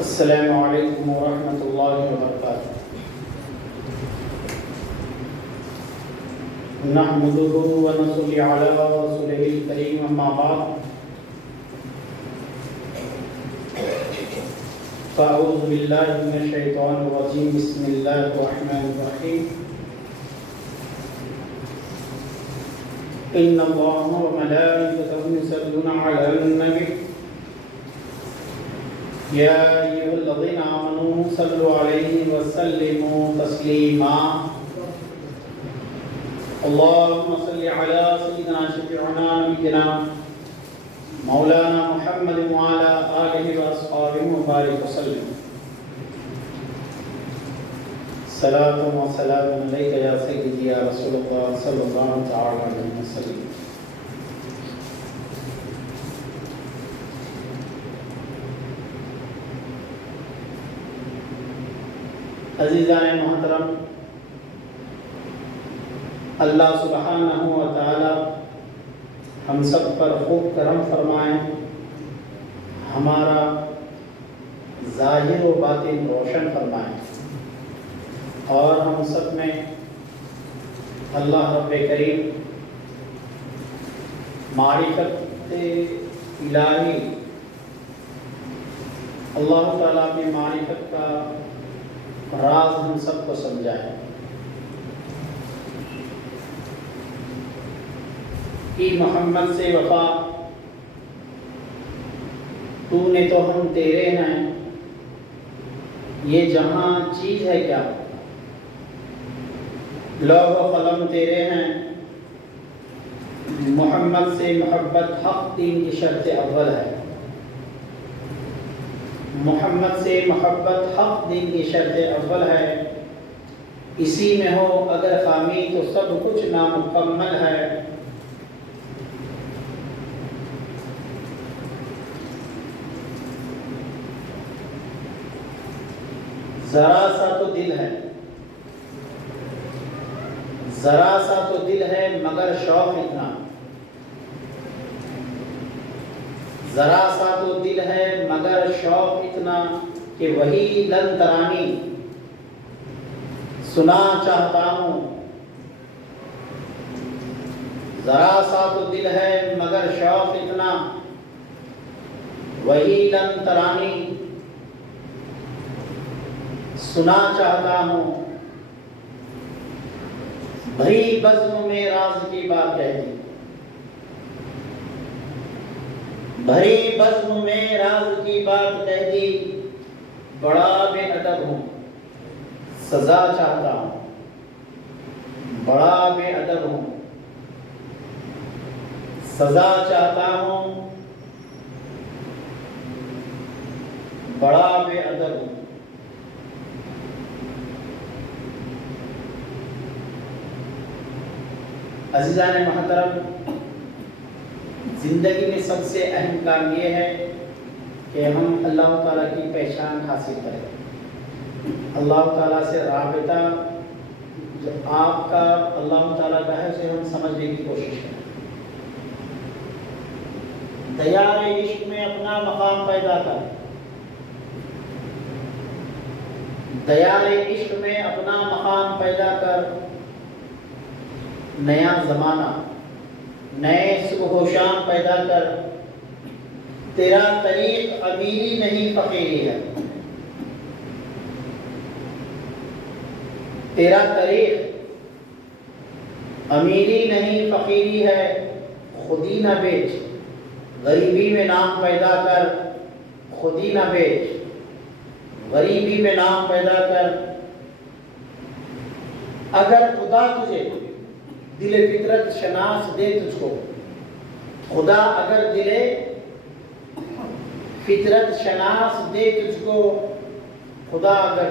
السلام علیکم ورحمۃ اللہ وبرکاتہ۔ نحمده ونصلي على رسوله الكريم، اما بعد فاعوذ باللہ من الشیطان الرجیم، بسم اللہ الرحمن الرحیم۔ ان اللہ وملائکته یصلون علی النبی یا ایھا الذین آمنوا صلوا علیہ وسلموا تسلیما۔ اللهم صل على سيدنا شفيعنا نبينا مولانا محمد وعلى آله وأصحابه وبارك وسلم۔ صلاة وسلام عليك يا سيدي يا رسول الله صلى الله تعالى عليه وسلم۔ عزیزان محترم، اللہ سبحانہ و تعالی ہم سب پر خوب کرم فرمائیں، ہمارا ظاہر و باطن روشن فرمائیں، اور ہم سب میں اللہ رب کریم معرفت الہی، اللہ تعالیٰ اپنی معرفت کا راز ہم سب کو سمجھائے۔ محمد سے وفا، تو نے تو ہم تیرے ہیں، یہ جہاں چیز ہے کیا، لوح و قلم تیرے ہیں، محمد سے محبت حق دین کی شرط اول ہے، محمد سے محبت حق دین کی شرط اول ہے، اسی میں ہو اگر خامی تو سب کچھ نامکمل ہے۔ ذرا سا تو دل ہے، ذرا سا تو دل ہے مگر شوق اتنا، ذرا سا تو دل ہے مگر شوق اتنا کہ وہی لن ترانی سنا چاہتا ہوں۔ ذرا سا تو دل ہے مگر شوق اتنا وہی لن ترانی سنا چاہتا ہوں۔ بھری بزم میں راز کی بات کہہ دی، بھری بزم میں راز کی بات کہہ دی، بڑا بے ادب ہوں سزا چاہتا ہوں، بڑا بے ادب ہوں سزا چاہتا ہوں، بڑا بے ادب ہوں۔ عزیزان محترم، زندگی میں سب سے اہم کام یہ ہے کہ ہم اللہ تعالیٰ کی پہچان حاصل کریں، اللہ تعالیٰ سے رابطہ جو آپ کا اللہ تعالیٰ کا ہے اسے ہم سمجھنے کی کوشش کریں، دیار عشق میں اپنا مقام پیدا کر، دیار عشق میں اپنا مقام پیدا کر، نیا زمانہ نئے صبح و شام پیدا کر، تیرا طریق امیری نہیں فقیری ہے، تیرا طریق امیری نہیں فقیری ہے، خودی نہ بیچ غریبی میں نام پیدا کر، خودی نہ بیچ غریبی میں نام پیدا کر۔ اگر خدا تجھے دل فطرت شناس دے تجھ کو، خدا اگر دل فطرت شناس دے تجھ کو، خدا اگر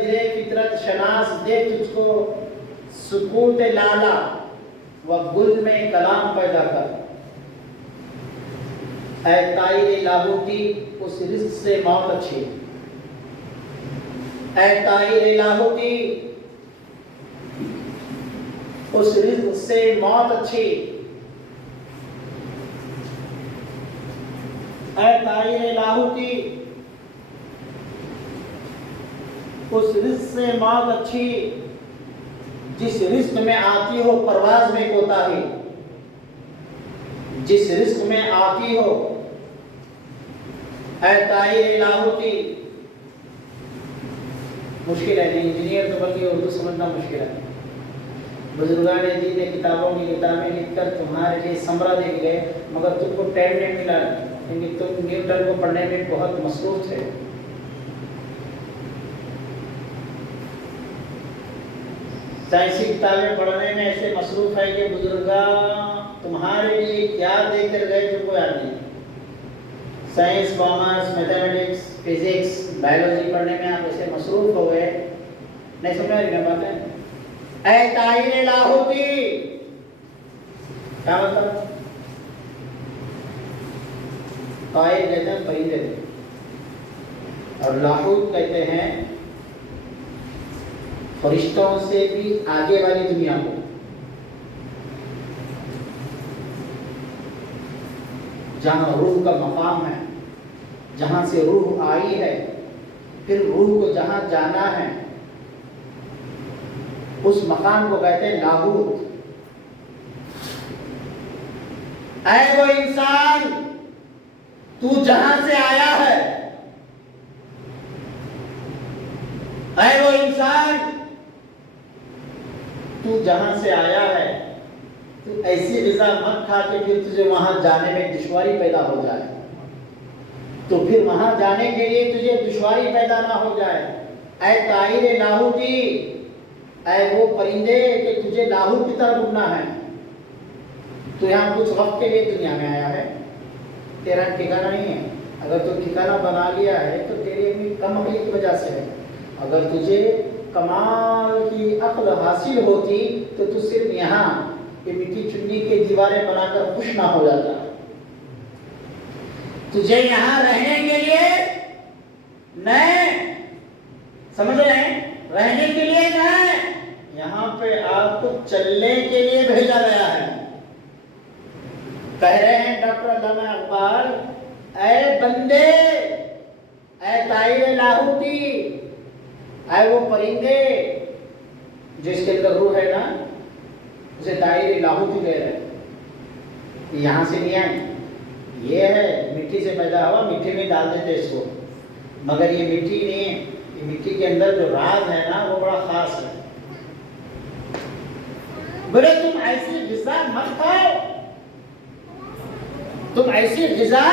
دل فطرت شناس دے تجھ کو، سکوت لالا و گل میں کلام پیدا کر۔ اے طائر لاہوتی اس رزق سے موت اچھی، اے طائر لاہوتی اس رزق سے موت اچھی، اے طائر لاہوتی، اس رزق سے موت اچھی جس رزق میں آتی ہو پرواز میں کوتاہی، جس رزق میں آتی ہو اے طائر لاہوتی۔ مشکل ہے، نہیں انجینئر تو بلکہ اردو سمجھنا مشکل ہے۔ بزرگان دین نے کتابوں کی کتابیں لکھ کر تمہارے لیے ثمرہ دے گئے، مگر تم کو ٹائم نہیں ملا کیونکہ تم نیوٹن کو پڑھنے میں بہت مصروف تھے۔ سائنسی کتابیں پڑھنے میں ایسے مصروف ہے کہ بزرگان تمہارے لیے کیا دے کر گئے تم کو یاد نہیں۔ Science, commerce, mathematics, physics, biology پڑھنے میں آپ ایسے مصروف ہو گئے، نہیں سمجھ رہی میں باتیں؟ اے طائر لاہوتی، کیا مطلب؟ طائر کہتے ہیں پرندے اور لاہوت کہتے ہیں فرشتوں سے بھی آگے والی دنیا کو، جہاں روح کا مقام ہے، جہاں سے روح آئی ہے، پھر روح کو جہاں جانا ہے، اس مقام کو کہتے ہیں لاہوت۔ اے وہ انسان، تو جہاں سے آیا ہے، اے وہ انسان تو جہاں سے آیا ہے، تو ایسی غذا مت کھا کہ پھر تجھے وہاں جانے میں دشواری پیدا ہو جائے، تو پھر وہاں جانے کے لیے تجھے دشواری پیدا نہ ہو جائے۔ اے طائر لاہوتی، اے وہ پرندے کہ تجھے لاہو کی طرف اڑنا ہے، تو یہاں کچھ وقت کے لیے دنیا میں آیا ہے، تیرا ٹھکانہ نہیں ہے۔ اگر تو ٹھکانہ بنا لیا ہے تو تیری اپنی کم عقلی کی وجہ سے ہے، اگر تجھے کمال کی عقل حاصل ہوتی تو صرف یہاں یہ مٹی چنی کے دیواریں بنا کر خوش نہ ہو جاتا۔ تجھے یہاں رہنے کے لیے نئے، سمجھ رہے ہیں، رہنے کے لیے نئے، یہاں پہ آپ کو چلنے کے لیے بھیجا گیا ہے۔ کہہ رہے ہیں ڈاکٹر علامہ اقبال، اے بندے، اے طائر لاہوتی، اے وہ پرندے جس کے اندر روح ہے نا، اسے طائر لاہوتی کہہ رہے ہیں۔ یہاں سے نہیں آئے، یہ ہے مٹی سے پیدا ہوا، مٹی میں ڈال دیتے اس کو، مگر یہ مٹی نہیں ہے، یہ مٹی کے اندر جو راز ہے نا وہ بڑا خاص ہے۔ بولے تم ایسی غذا مت کھاؤ، تم ایسی غذا،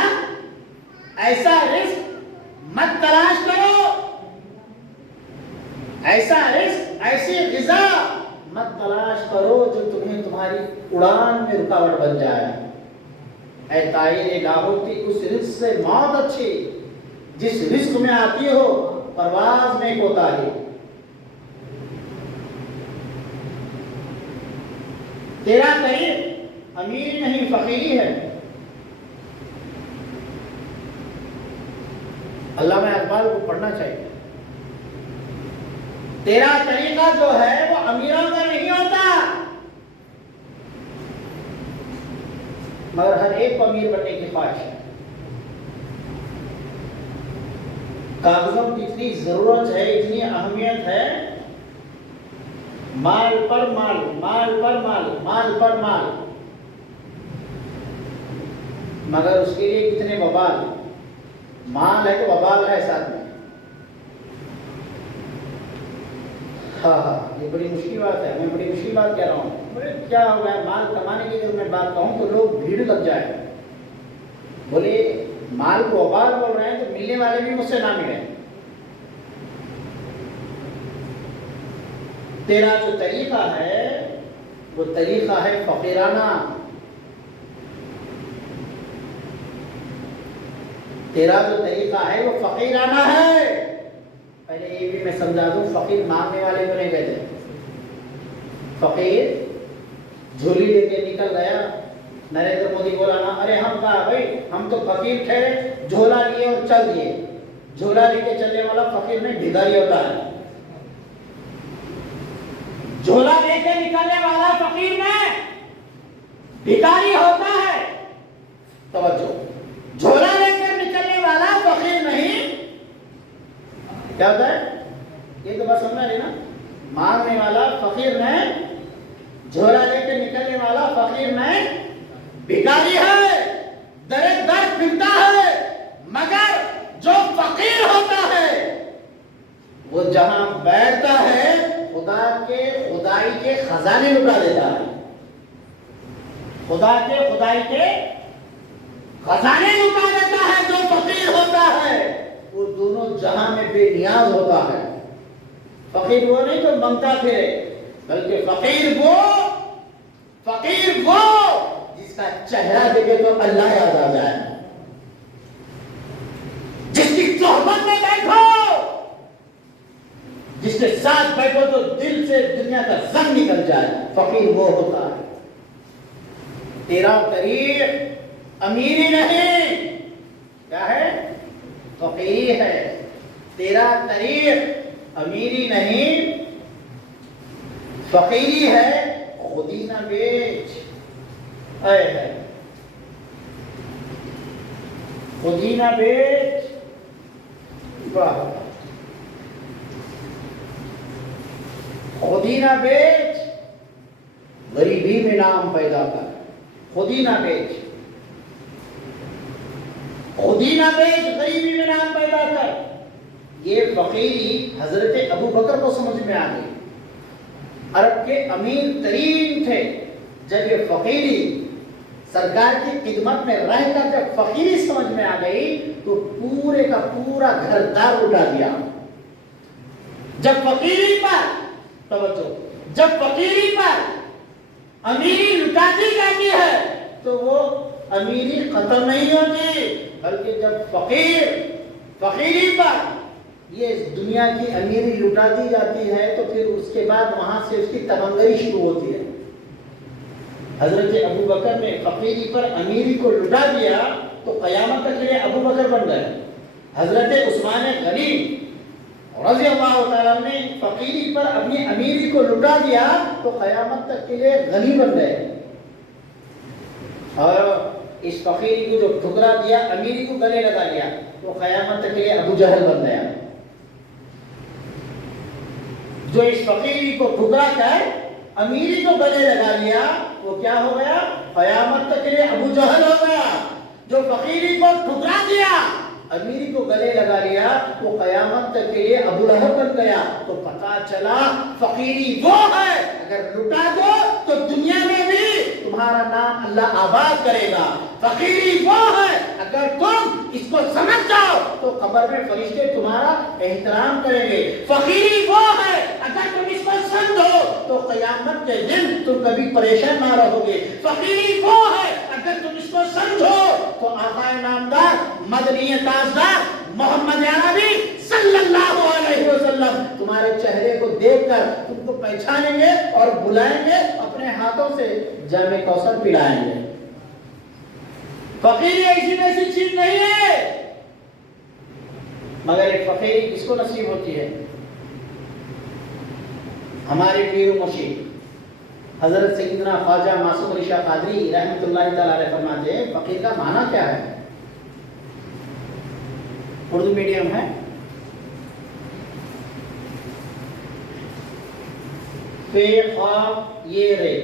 ایسا رزق مت تلاش کرو، ایسا رزق، ایسی غذا مت تلاش کرو جو تمہیں تمہاری اڑان میں رکاوٹ بن جائے۔ اے طائر لاہوتی، اس رزق سے موت اچھی جس رزق میں آتی ہو پرواز میں کوتاہی۔ تیرا طریق امیر نہیں فقیری ہے۔ علامہ اقبال کو پڑھنا چاہیے۔ تیرا طریقہ جو ہے وہ امیروں کا نہیں ہوتا، مگر ہر ایک کو امیر بننے کی خواہش ہے۔ کاغذوں کی اتنی ضرورت ہے، اتنی اہمیت ہے، مال پر مال، مال پر مال، مال پر مال، مگر اس کے لیے کتنے وبال۔ مال ہے تو وبال ہے ساتھ میں۔ ہاں یہ بڑی مشکل بات ہے، میں بڑی مشکل بات کہہ رہا ہوں۔ بولے کیا ہوا ہے، مال کمانے کی اگر میں بات کہوں تو لوگ بھیڑ لگ جائے۔ بولے مال کو وبال بول رہے ہیں تو ملنے والے بھی مجھ سے نہ ملیں۔ تیرا جو طریقہ ہے وہ طریقہ ہے فقیرانہ، تیرا جو طریقہ ہے وہ فقیرانہ ہے۔ پہلے یہ بھی میں سمجھا دوں، فقیر مانگنے والے کو نہیں کہتے۔ فقیر جھولی لے کے نکل گیا، نریندر مودی بولا نا، ارے ہم کہا بھائی ہم تو فقیر ٹھہرے، جھولا لیے اور چل دیے۔ جھولا لے کے چلنے والا فقیر نہیں بھکاری ہوتا ہے، جھولا لے کے نکلنے والا فقیر میں بھکاری ہوتا ہے۔ توجہ، جھولا لے کر کیا ہوتا ہے؟ یہ تو بس سمجھا نہیں نا. مانگنے والا فقیر نہیں, جھولا لے کے نکلنے والا فقیر نہیں, بھکاری ہے, در در پھرتا ہے, مگر جو فقیر ہوتا ہے وہ جہاں بیٹھتا ہے خدا کے خدائی کے خزانے لٹا دیتا ہے. خدا کے خدائی کے خزانے لٹا دیتا ہے. جو فقیر ہوتا ہے وہ دونوں جہاں میں بے نیاز ہوتا ہے. فقیر وہ نہیں جو منگتا پھرے, بلکہ فقیر وہ جس کا چہرہ دیکھے تو اللہ یاد آ جائے, جس کی صحبت میں بیٹھو, جس کے ساتھ بیٹھو تو دل سے دنیا کا زنگ نکل جائے. فقیر وہ ہوتا ہے. تیرا طریق امیری نہیں, کیا ہے؟ فقیری ہے. تیرا طریق امیری نہیں, فقیری ہے. خودی نہ بیچ, ہے خودی نہ بیچ. واہ, خودی نہ بیچ, غریبی میں نام پیدا کر. خودی نہ بیچ, خودی نہ بیچ, غریبی میں نام پیدا کر. یہ فقیری حضرت ابو بکر کو سمجھ میں آ گئی. عرب کے امیر ترین تھے. جب یہ فقیری سرکار کی خدمت میں رہ کر جب فقیری سمجھ میں آ گئی تو پورے کا پورا گھر دار اٹھا دیا. جب فقیری پر توجہ, جب فقیری پر امیری لٹا دی جاتی ہے تو وہ امیری ختم نہیں ہوتی, بلکہ جب فقیری پر یہ دنیا کی امیری لٹا دی جاتی ہے تو پھر اس کے بعد وہاں سے اس کی تمنگری شروع ہوتی ہے. حضرت ابو بکر نے فقیری پر امیری کو لٹا دیا تو قیامت تک کے لیے ابو بکر بن گئے. حضرت عثمان غنی رضی اللہ تعالیٰ نے فقیری پر اپنی امیری کو لٹا دیا تو قیامت تک کے لیے غنی بن گئے. اور اس فقیری کو جو ٹھکرا دیا, امیری کو گلے لگا لیا, تو قیامت تک کے لیے ابو جہل بن گیا. جو اس فقیری کو ٹھکرا کر امیری کو گلے لگا لیا وہ کیا ہو گیا؟ قیامت تک کے لیے ابو جہل ہو گیا. جو فقیری کو ٹھکرا دیا, امیری کو گلے لگا لیا, وہ قیامت تک کے لیے ابو لہب بن گیا. تو پتا چلا فقیری وہ ہے, اگر لٹا دو تو دنیا میں بھی تمہارا نام اللہ آباد کرے گا. فقیری وہ ہے, اگر تم اس کو سمجھ جاؤ تو قبر میں فرشتے تمہارا احترام کریں گے. فقیری وہ ہے, اگر تم اس کو سمجھو تو قیامت کے دن تم کبھی پریشان نہ رہو گے. فقیری وہ ہے, اگر تم اس کو سمجھو تو آقا نامدار مدنی تاجدار محمد عربی صلی اللہ علیہ وسلم تمہارے چہرے کو دیکھ کر تم کو پہچانیں گے اور بلائیں گے, اپنے ہاتھوں سے جام کوثر پلائیں گے. فقیری ایسی ویسی چیز نہیں ہے, مگر ایک فقیری کس کو نصیب ہوتی ہے؟ ہمارے پیر و مرشد حضرت سیدنا خواجہ معصوم علی شاہ قادری رحمۃ اللہ تعالی علیہ فرماتے ہیں فقیر کا معنی کیا ہے؟ اردو میڈیم ہے. فے خواہ یہ رے,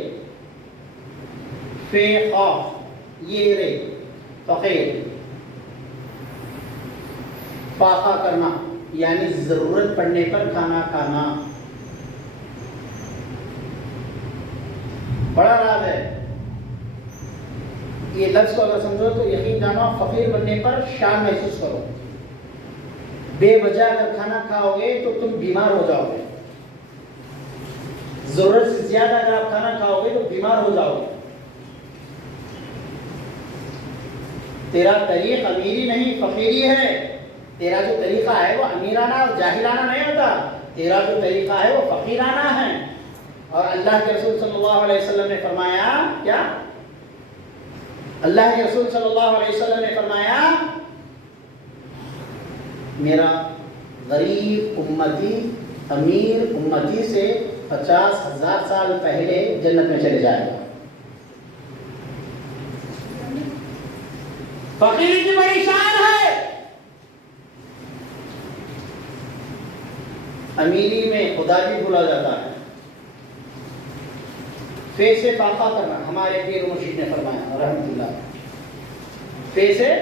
فے خواہ یہ رے, فقیر. فاقہ کرنا یعنی ضرورت پڑنے پر کھانا کھانا. بڑا راز ہے یہ لفظ کو اگر سمجھو تو یقین جانو فقیر بننے پر شان محسوس کرو. بے وجہ اگر کھانا کھاؤ گے تو تم بیمار ہو جاؤ گے. ضرورت سے زیادہ اگر آپ کھانا کھاؤ گے تو بیمار ہو جاؤ گے. تیرا طریق امیری نہیں فقیری ہے. تیرا جو طریقہ ہے وہ امیرانہ اور جاہلانہ نہیں ہوتا. تیرا جو طریقہ ہے وہ فقیرانہ ہے. اور اللہ کے رسول صلی اللہ علیہ وسلم نے فرمایا کیا؟ اللہ کے رسول صلی اللہ علیہ وسلم نے فرمایا میرا غریب امتی امیر امتی سے 50,000 سال پہلے جنت میں چلے جائے گا. فقیر کی بڑی شان ہے. امیری میں خدا بھی بھولا جاتا ہے. فے سے فاقہ کرنا ہمارے پیر مرشد نے فرمایا رحمۃ اللہ. فے سے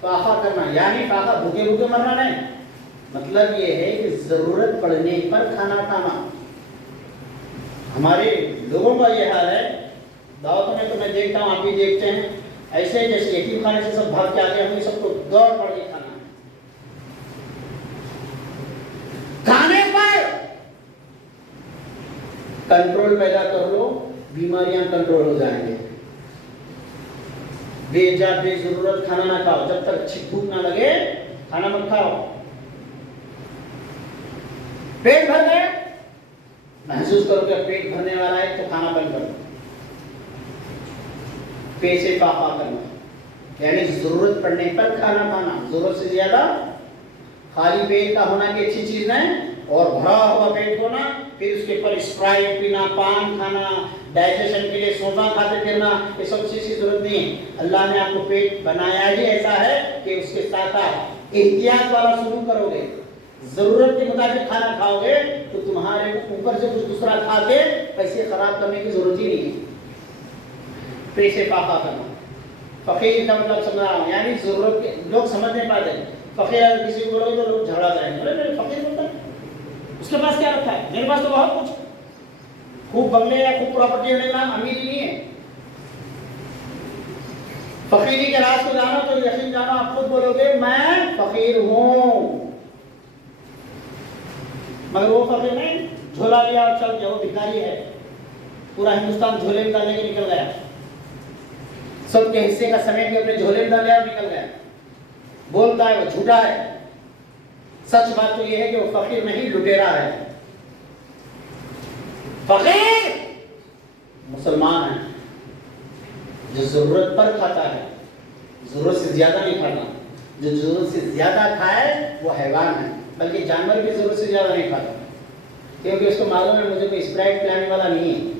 فاقہ کرنا یعنی فاقہ بھوکے بھوکے مرنا نہیں. مطلب یہ ہے کہ ضرورت پڑنے پر کھانا کھانا. ہمارے لوگوں کا یہ حال ہے. دعوتوں میں تو میں دیکھتا ہوں, آپ بھی دیکھتے ہیں, ایسے جیسے یتیم خانے سے سب بھاگ کے آگے ہم سب کو دوڑ پڑ کے کھانا ہے. کھانے پر کنٹرول پیدا کر لو, بیماریاں کنٹرول ہو جائیں گے. بے جا بے ضرورت کھانا نہ کھاؤ. جب تک اچھی بھوک نہ لگے کھانا مت کھاؤ. پیٹ بھر گئے, محسوس کرو کہ پیٹ بھرنے والا ہے تو کھانا بند کرو. پیسے فاقہ کرنا یعنی ضرورت پڑنے پر کھانا کھانا. ضرورت سے زیادہ خالی پیٹ کا ہونا بھی اچھی چیز نہیں, اور بھرا ہوا پیٹ ہونا, پھر اس کے اوپر اسپرائٹ پینا, پان کھانا, ڈائجیشن کے لیے سوپا کھاتے پھرنا, یہ سب چیز کی ضرورت نہیں ہے. اللہ نے آپ کو پیٹ بنایا ہی ایسا ہے کہ اس کے ساتھ آپ احتیاط والا سلوک کرو گے. ضرورت کے مطابق کھانا کھاؤ گے تو تمہارے اوپر سے کچھ دوسرا کھا کے پیسے خراب کرنے کی ضرورت ہی نہیں ہے. پیسے فاقہ کرنا. فقیر کا مطلب سمجھ رہا ہوں یعنی ضرورت کے لوگ سمجھ نہیں پاتے. فقیر اگر کسی کو بولو تو لوگ جھگڑا کریں گے, میرے فقیر بولتا ہے اس کے پاس کیا رکھا ہے, میرے پاس تو بہت کچھ, خوب بنگلے یا خوب پراپرٹی ہونے کا امیر ہی نہیں ہے. فقیری کے راز کو جانا تو یقین جانا آپ خود بولو گے میں فقیر ہوں, مگر وہ فقیر نہیں جھولا لیا اور چل گیا, وہ بھکاری ہے. پورا ہندوستان جھولے میں ڈالنے کے نکل گیا, سب کے حصے کا سمیٹ کے اپنے جھولے میں ڈالے اور نکل گیا. بولتا ہے وہ جھوٹا ہے. سچ بات تو یہ ہے کہ وہ فقیر نہیں لٹیرا ہے. فقیر مسلمان ہے جو ضرورت پر کھاتا ہے, ضرورت سے زیادہ نہیں کھاتا. جو ضرورت سے زیادہ کھائے وہ حیوان ہے, بلکہ جانور بھی ضرورت سے زیادہ نہیں کھاتا, کیونکہ اس کو معلوم ہے مجھے کوئی اسپرائٹ پلانے والا نہیں ہے,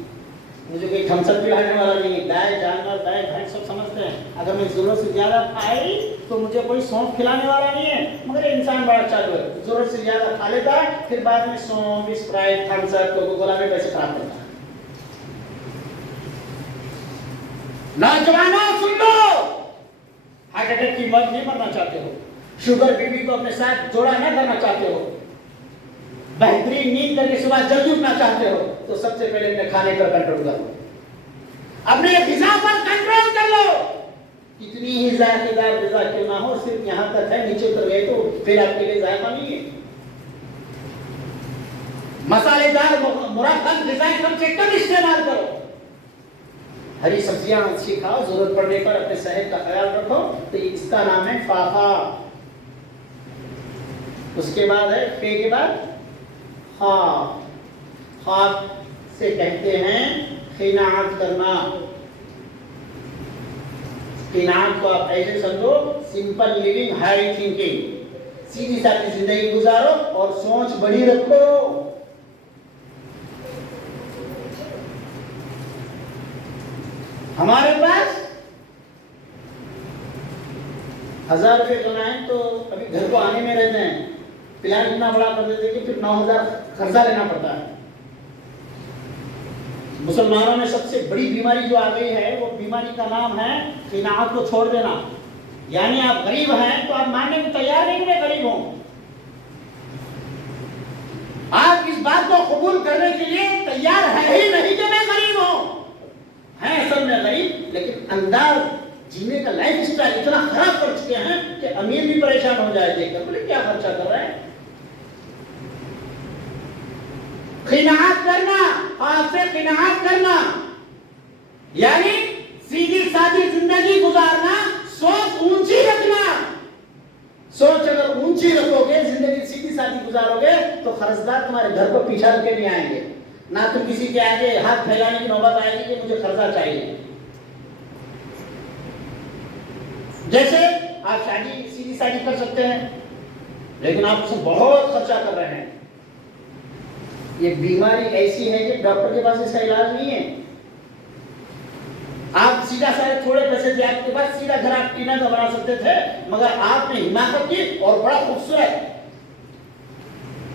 مجھے کوئی تھمس اپ پلانے والا نہیں ہے. گائے جانور گائے بھینس سب سمجھتے ہیں اگر میں ضرورت سے زیادہ کھائی تو مجھے کوئی سونف کھلانے والا نہیں ہے. مگر انسان بڑا چالو ہے, ضرورت سے زیادہ کھا لیتا ہے, پھر بعد میں سونف اسپرائٹ تھمس اپ کوکا کولا میں پیسے خراب کرتا ہے. نوجوانوں سن لو, ہارٹ اٹیک کی موت نہیں مرنا چاہتے ہو, شوگر بی پی کو اپنے ساتھ جوڑا نہ کرنا چاہتے ہو, بہترین نیند کر کے صبح جلدی اٹھنا چاہتے ہو, تو سب سے پہلے اپنے کھانے پر کنٹرول کرو, اپنے غذا پر کنٹرول کر لو. کتنی ہی ذائقے دار غذا کیوں نہ ہو, صرف یہاں تک ہے, نیچے اتر گئے تو پھر آپ کے لیے ذائقہ نہیں ہے. مسالے دار مرکب غذائیں کم سے کم استعمال کرو. ہری سبزیاں اچھی کھاؤ, ضرورت پڑنے پر اپنے صحت کا خیال رکھو. تو اس کا نام ہے فاقہ. اس کے بعد ہے فے کے بعد خاء. خاء سے کہتے ہیں قناعت کرنا. قناعت کو آپ ایسے سمجھو سمپل لیونگ ہائی تھنکنگ, سیدھی سادی زندگی گزارو اور سوچ بڑی رکھو. ہمارے پاس 1000 روپے کمائیں تو ابھی گھر کو آنے میں رہتے ہیں, پلان اتنا بڑا کر دیتے کہ پھر 9000 قرضہ لینا پڑتا ہے. مسلمانوں میں سب سے بڑی بیماری جو آ گئی ہے وہ بیماری کا نام ہے قناعت کو چھوڑ دینا. یعنی آپ غریب ہیں تو آپ ماننے کو تیار نہیں کہ میں غریب ہوں, آپ اس بات کو قبول کرنے کے لیے تیار ہے ہی نہیں کہ میں غریب ہوں. ہیں اصل میں غریب, لیکن انداز جینے کا لائف اسٹائل اتنا خراب کر چکے ہیں کہ امیر بھی پریشان ہو جائے دیکھ کر, بولے کیا خرچہ کر رہے ہیں. قناعت کرنا, آپ سے قناعت کرنا یعنی سیدھی سادی زندگی گزارنا, سوچ اونچی رکھنا. سوچ اگر اونچی رکھو گے, زندگی سیدھی سادی گزارو گے تو قرضدار تمہارے گھر کو پیچھا کے نہیں آئیں گے, نہ تو کسی کے آگے ہاتھ پھیلانے کی نوبت آئے گی کہ مجھے قرضہ چاہیے. جیسے آپ شادی سیدھی سادی کر سکتے ہیں, لیکن آپ اسے بہت خرچہ کر رہے ہیں. یہ بیماری ایسی ہے کہ ڈاکٹر کے پاس اس کا علاج نہیں ہے. آپ سیدھا سارے تھوڑے پیسے تھے آپ کے پاس, سیدھا گھر آپ ٹینا کا بنا سکتے تھے, مگر آپ نے حماقت کی اور بڑا خوبصورت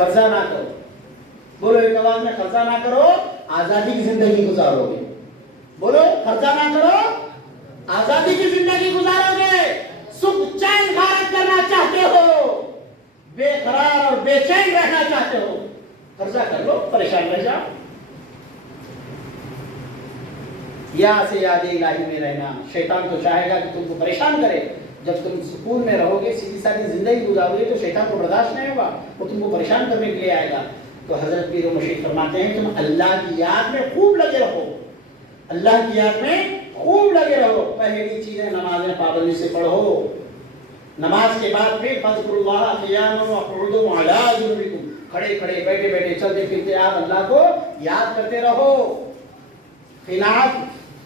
خرچہ نہ کرو. بولو ایک آواز میں, خرچہ نہ کرو, آزادی کی زندگی گزارو گے. بولو خرچہ نہ کرو, آزادی کی زندگی گزارو گے. سکھ چین غارت کرنا چاہتے ہو, بے قرار اور بے چین رہنا چاہتے ہو, خرچہ کر لو, پریشان رہ جاؤ. یا سے یاد الہی میں رہنا. شیطان تو چاہے گا کہ تم کو پریشان کرے. جب تم سکون میں رہو گے, سیدھی سادی زندگی گزارو گے, تو شیطان کو برداشت نہیں ہوگا, وہ تم کو پریشان کرنے کے لیے آئے گا. تو حضرت پیر و مرشد فرماتے ہیں, تم اللہ کی یاد میں خوب لگے رہو, اللہ کی یاد میں خوب لگے رہو. پہلی چیز ہے نمازیں پابندی سے پڑھو. نماز کے بعد پھر فذکروا اللہ قیاما وقعودا وعلی جنوبکم, کھڑے کھڑے بیٹھے بیٹھے چلتے پھرتے آپ اللہ کو یاد کرتے رہو. قناعت,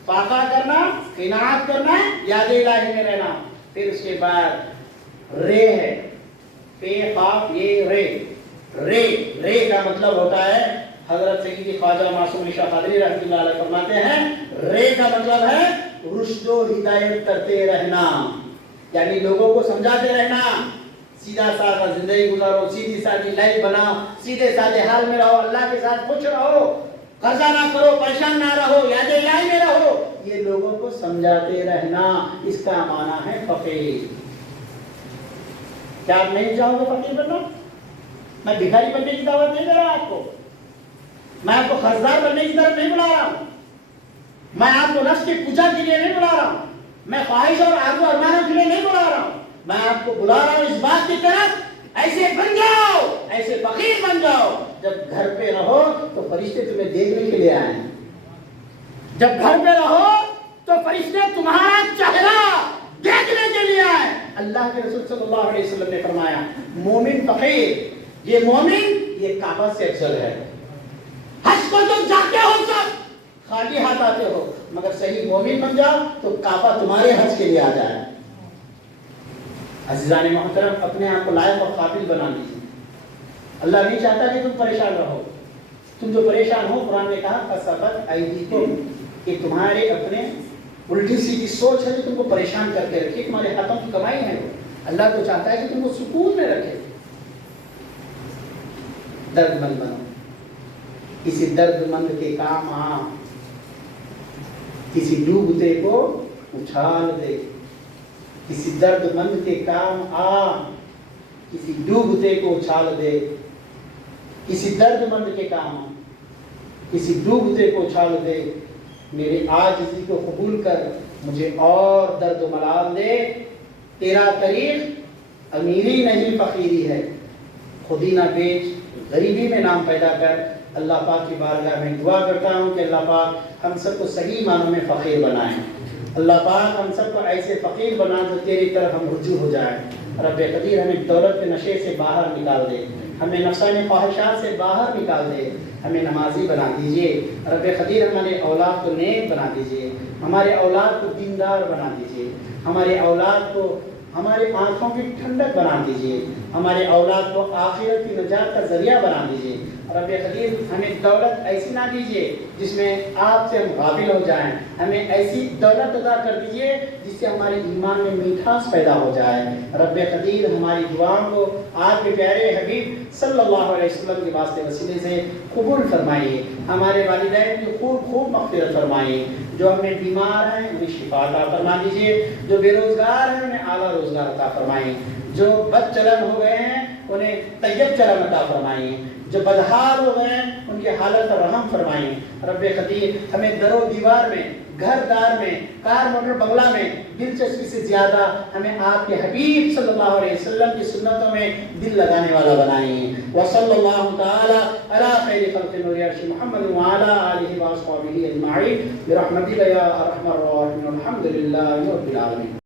فاقہ کرنا, قناعت کرنا, یاد الہی میں رہنا. پھر اس کے بعد رے ہے, پے قاف یہ رے. رے کا مطلب ہوتا ہے, حضرت سیدی خواجہ معصوم علی شاہ قادری رحمۃ اللہ علیہ فرماتے ہیں, رے کا مطلب ہے رشد و ہدایت کرتے رہنا, یعنی لوگوں کو سمجھاتے رہنا. سیدھا سادہ زندگی گزارو, سیدھی سادی لائف بناؤ, سیدھے سادے حال میں رہو, اللہ کے ساتھ خوش رہو, قرضہ نہ کرو, پریشان نہ رہو, یاد الہی میں رہو. یہ لوگوں کو سمجھاتے رہنا, اس کا معنی ہے فقیر. کیا آپ نہیں چاہو گے فقیر بننا؟ میں بھکاری بننے کی دعوت نہیں دے رہا آپ کو, میں آپ کو قرضدار بننے کی طرف نہیں بلا رہا ہوں, میں آپ کو نفس کی پوجا کے لیے نہیں بلا رہا ہوں, میں خواہش اور آرزو ارمانوں کے لیے نہیں بلا رہا ہوں. میں آپ کو بلا رہا ہوں اس بات کی طرف, ایسے بن جاؤ, ایسے فقیر بن جاؤ. جب گھر پہ رہو تو فرشتے تمہیں دیکھنے کے لیے آئے ہیں. جب گھر پہ رہو تو فرشتے تمہارا چہرہ دیکھنے کے لیے آئے. اللہ کے رسول صلی اللہ علیہ وسلم نے فرمایا, مومن فقیر, یہ مومن یہ کعبہ سے افضل ہے. حج کو تم جاتے ہو سب خالی ہاتھ آتے ہو, مگر صحیح مومن بن جاؤ تو کعبہ تمہارے حج کے لیے آ جائے. عزیزان محترم, اپنے آپ کو لائق اور قابل بنا لیجیے. اللہ نہیں چاہتا کہ تم پریشان رہو. تم جو پریشان ہو, قرآن نے کہا کسبت ایدیکم, کہ تمہارے اپنے الٹی سیدھی سوچ ہے جو تم کو پریشان کر کے رکھے, تمہارے ہاتھوں کی کمائی ہے. اللہ تو چاہتا ہے کہ تم کو سکون میں رکھے. درد مند بنو, کسی درد مند کے کام آ, کسی ڈوبتے کو اچھال دے. کسی درد مند کے کام آ, کسی ڈوبتے کو اچھال دے. کسی درد مند کے کام آ, کسی ڈوبتے کو اچھال دے. میرے عاجزی کو قبول کر, مجھے اور درد و ملال دے. تیرا طریق امیری نہیں فقیری ہے, خودی نہ بیچ, غریبی میں نام پیدا کر. اللہ پاک کی بارگاہ میں دعا کرتا ہوں کہ اللہ پاک ہم سب کو صحیح معنوں میں فقیر بنائیں. اللہ پاک ہم سب کو ایسے فقیر بنا جو تیری طرف ہم رجوع ہو جائیں. رب قدیر ہمیں دولت کے نشے سے باہر نکال دے, ہمیں نفسانی خواہشات سے باہر نکال دے, ہمیں نمازی بنا دیجئے. رب قدیر ہمارے اولاد کو نیک بنا دیجئے, ہمارے اولاد کو دیندار بنا دیجئے, ہمارے اولاد کو ہمارے آنکھوں کی ٹھنڈک بنا دیجئے, ہمارے اولاد کو آخرت کی نجات کا ذریعہ بنا دیجئے. رب قدیر ہمیں دولت ایسی نہ دیجئے جس میں آپ سے ہم غافل ہو جائیں, ہمیں ایسی دولت عطا کر دیجئے جس سے ہمارے ایمان میں میٹھاس پیدا ہو جائے. رب قدیر ہماری دعاؤں کو آپ کے پیارے حبیب صلی اللہ علیہ وسلم کے واسطے وسیلے سے قبول فرمائیے. ہمارے والدین کی خوب خوب مغفرت فرمائیے. جو ہمیں بیمار ہیں انہیں شفا عطا فرما دیجئے, جو بے روزگار ہیں انہیں اعلیٰ روزگار عطا فرمائیے, جو بد چلن ہو گئے ہیں انہیں طیب چلن عطا فرمائیے, جو بدحال ہو گئے ہیں ان کی حالت پر رحم فرمائیے. رب قدیر ہمیں در و دیوار میں, گھر دار میں, کار موٹر بنگلہ میں دلچسپی سے زیادہ ہمیں آپ کے حبیب صلی اللہ علیہ وسلم کی سنتوں میں دل لگانے والا بنائیے. وصلی اللہ تعالی علی خیر خلق نور عرش محمد وعلی آلہ واصحابہ اجمعین برحمتک یا ارحم الراحمین. الحمد للہ رب العالمین.